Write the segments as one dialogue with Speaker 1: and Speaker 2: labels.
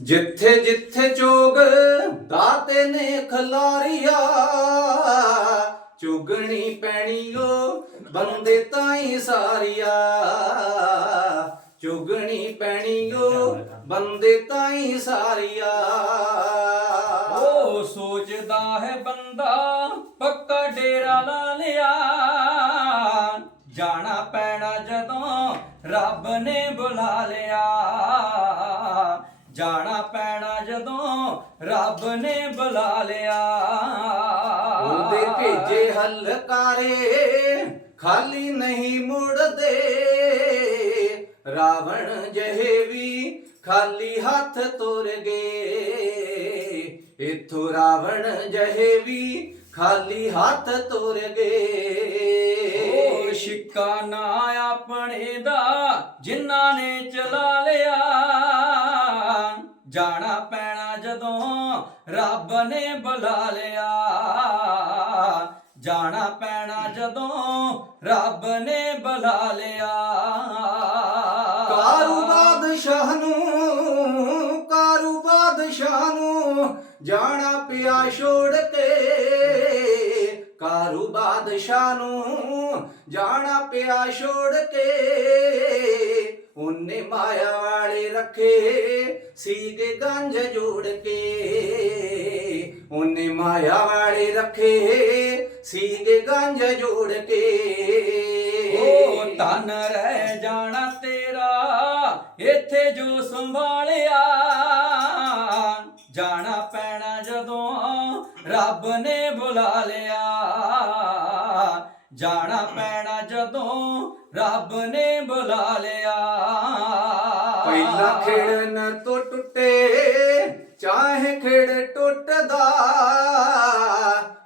Speaker 1: ਜਿੱਥੇ ਜਿੱਥੇ ਚੋਗ ਦਾਤੇ ਨੇ ਖਲਾਰੀਆ, ਚੁਗਣੀ ਪੈਣੀ ਓ ਬੰਦੇ ਤਾਈ ਸਾਰੀਆ। ਚੁਗਣੀ ਪੈਣੀ ਓ ਬੰਦੇ ਤਾਈ ਸਾਰੀਆ।
Speaker 2: ਉਹ ਸੋਚਦਾ ਹੈ ਬੰਦਾ ਪੱਕਾ ਡੇਰਾ ਲਾ ਲਿਆ। ਜਾਣਾ ਪੈਣਾ ਜਦੋਂ ਰੱਬ ਨੇ ਬੁਲਾ ਲਿਆ। ਜਾਣਾ ਪੈਣਾ ਜਦੋਂ ਰੱਬ ਨੇ ਬੁਲਾ ਲਿਆ।
Speaker 1: ਉਹਦੇ ਭੇਜੇ ਹਲਕਾਰੇ ਖਾਲੀ ਨਹੀਂ ਮੁੜਦੇ। ਰਾਵਣ ਜਿਹੇ ਵੀ ਖਾਲੀ ਹੱਥ ਤੁਰ ਗਏ। ਇਥੋਂ ਰਾਵਣ ਜਿਹੇ ਵੀ ਖਾਲੀ ਹੱਥ ਤੁਰ ਗਏ।
Speaker 2: ਉਹ ਸ਼ਿੱਕਾ ਨਾ ਆਪਣੇ ਦਾ ਜਿਨ੍ਹਾਂ ਨੇ ਚਲਾ ਲਿਆ। ਜਾਣਾ ਪੈਣਾ ਜਦੋਂ ਰੱਬ ਨੇ ਬੁਲਾ ਲਿਆ। ਜਾਣਾ ਪੈਣਾ ਜਦੋਂ ਰੱਬ ਨੇ ਬੁਲਾ ਲਿਆ।
Speaker 1: ਕਾਰੂ ਬਾਦਸ਼ਾਹ ਨੂੰ, ਕਾਰੂ ਬਾਦਸ਼ਾਹ ਨੂੰ ਜਾਣਾ ਪਿਆ ਛੋੜ ਕੇ। ਕਾਰੂ ਬਾਦਸ਼ਾਹ ਨੂੰ ਜਾਣਾ ਪਿਆ ਛੋੜ ਕੇ। ਉਹਨੇ ਮਾਇਆ ਵਾਲੇ ਰੱਖੇ ਸੀਗੇ ਗੰਜ ਜੋੜ ਕੇ। ਉਹਨੇ ਮਾਇਆ ਵਾਲੇ ਰੱਖੇ ਸੀਗੇ ਗੰਜ ਜੋੜ ਕੇ।
Speaker 2: ਉਹ ਤਨ ਰਹਿ ਜਾਣਾ ਤੇਰਾ, ਇੱਥੇ ਜੋ ਸੰਭਾਲਿਆ। ਜਾਣਾ ਪੈਣਾ ਜਦੋਂ ਰੱਬ ਨੇ ਬੁਲਾ ਲਿਆ। ਜਾਣਾ ਪੈਣਾ ਜਦੋਂ ਰੱਬ ਨੇ ਬੁਲਾ ਲਿਆ।
Speaker 1: ਪਹਿਲਾਂ ਖੇੜਨ ਤੋਂ ਟੁੱਟੇ ਚਾਹੇ ਖੇੜ ਟੁੱਟਦਾ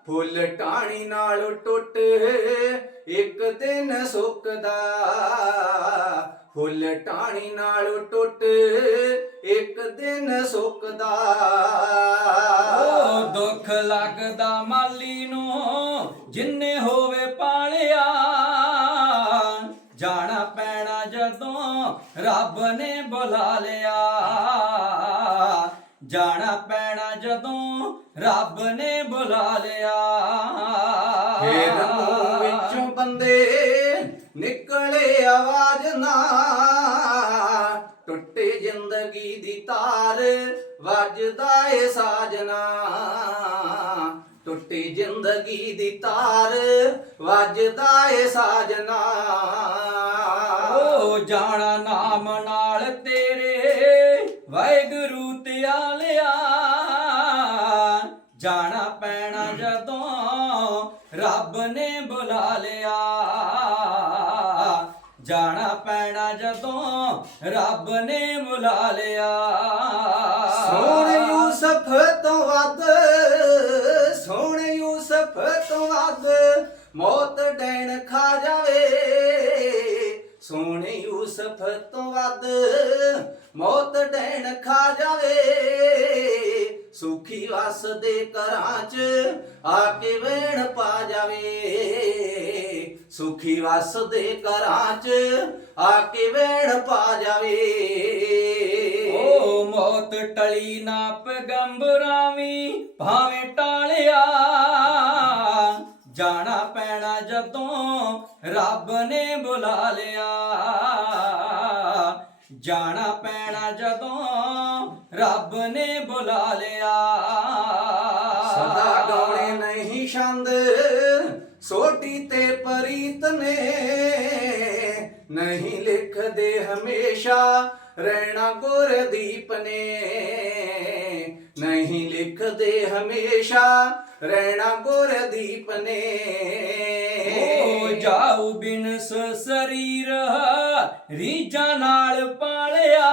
Speaker 1: ਫੁੱਲ ਟਾਣੀ ਨਾਲ ਟੁੱਟ ਇੱਕ ਦਿਨ ਸੁੱਕਦਾ। ਫੁੱਲ ਟਾਣੀ ਨਾਲ ਟੁੱਟ ਇੱਕ ਦਿਨ ਸੁੱਕਦਾ।
Speaker 2: ਦੁੱਖ ਲੱਗਦਾ ਪੈਣਾ ਜਦੋਂ ਰੱਬ ਨੇ ਬੁਲਾ ਲਿਆ। ਜਾਣਾ ਪੈਣਾ ਜਦੋਂ ਰੱਬ ਨੇ ਬੁਲਾ ਲਿਆ।
Speaker 1: ਫੇਰ ਮੂੰਹ ਵਿੱਚੋਂ ਬੰਦੇ ਨਿਕਲੇ ਆਵਾਜ਼ ਨਾ ਟੁੱਟੇ ਜ਼ਿੰਦਗੀ ਦੀ ਤਾਰ ਵੱਜਦਾ ਏ ਸਾਜਨਾ। ਟੁੱਟੀ ਜ਼ਿੰਦਗੀ ਦੀ ਤਾਰ ਵੱਜਦਾ ਏ ਸਾਜਨਾ।
Speaker 2: ਜਾਣਾ ਨਾਮ ਨਾਲ ਤੇਰੇ ਵਾਹਿਗੁਰੂ ਤੇ ਆ ਲਿਆ ਜਾਣਾ ਪੈਣਾ ਜਦੋਂ ਰੱਬ ਨੇ ਬੁਲਾ ਲਿਆ। ਜਾਣਾ ਪੈਣਾ ਜਦੋਂ ਰੱਬ ਨੇ ਬੁਲਾ ਲਿਆ।
Speaker 1: ਸੋਹਣੇ ਯੂਸਫ ਤੋਂ ਵੱਧ ਸੋਹਣੇ ਯੂਸਫ ਤੋਂ ਵੱਧ ਮੌਤ ਡੈਣ ਖਾ ਜਾਵੇ। ਸੋਹਣੇ ਯੂਸਫ ਤੋਂ ਵੱਧ ਮੌਤ ਡੈਣ ਖਾ ਜਾਵੇ। ਸੁਖੀ ਵਸਦੇ ਘਰਾਂ 'ਚ ਆ ਕੇ ਵੇਣ ਪਾ ਜਾਵੇ। ਸੁਖੀ ਵਸਦੇ ਘਰਾਂ 'ਚ ਆ ਕੇ ਵੇਣ ਪਾ ਜਾਵੇ।
Speaker 2: ਓ ਮੌਤ ਟਲੀ ਨਾ ਪੈਗੰਬਰਾਵੀ ਭਾਵੇਂ ਟਾਲਿਆ ਰੱਬ ਨੇ ਬੁਲਾ ਲਿਆ। ਜਾਣਾ ਪੈਣਾ ਜਦੋਂ ਰੱਬ ਨੇ ਬੁਲਾ ਲਿਆ।
Speaker 1: ਸਦਾ ਗਾਉਣੇ ਨਹੀਂ ਛੰਦ, ਸੋਟੀ ਤੇ ਪਰੀਤ ਨੇ। ਨਹੀਂ ਲਿਖਦੇ ਹਮੇਸ਼ਾ, ਰਹਿਣਾ ਗੁਰਦੀਪ ਨੇ। ਲਿਖਦੇ ਹਮੇਸ਼ਾ, ਰਹਿਣਾ ਗੁਰਦੀਪ ਨੇ
Speaker 2: ਓ ਜਾਉ ਬਿਨਸ ਸਰੀਰ ਰੀਜਾਂ ਨਾਲ ਪਾਲਿਆ।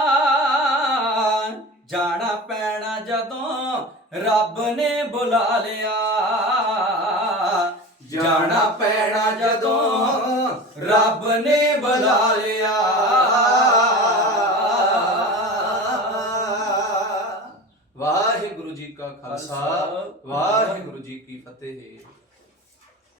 Speaker 2: ਜਾਣਾ ਪੈਣਾ ਜਦੋਂ ਰੱਬ ਨੇ ਬੁਲਾ ਲਿਆ।
Speaker 1: ਜਾਣਾ ਪੈਣਾ ਜਦੋਂ ਰੱਬ ਨੇ ਬੁਲਾ ਲਿਆ। ਖਾਲਸਾ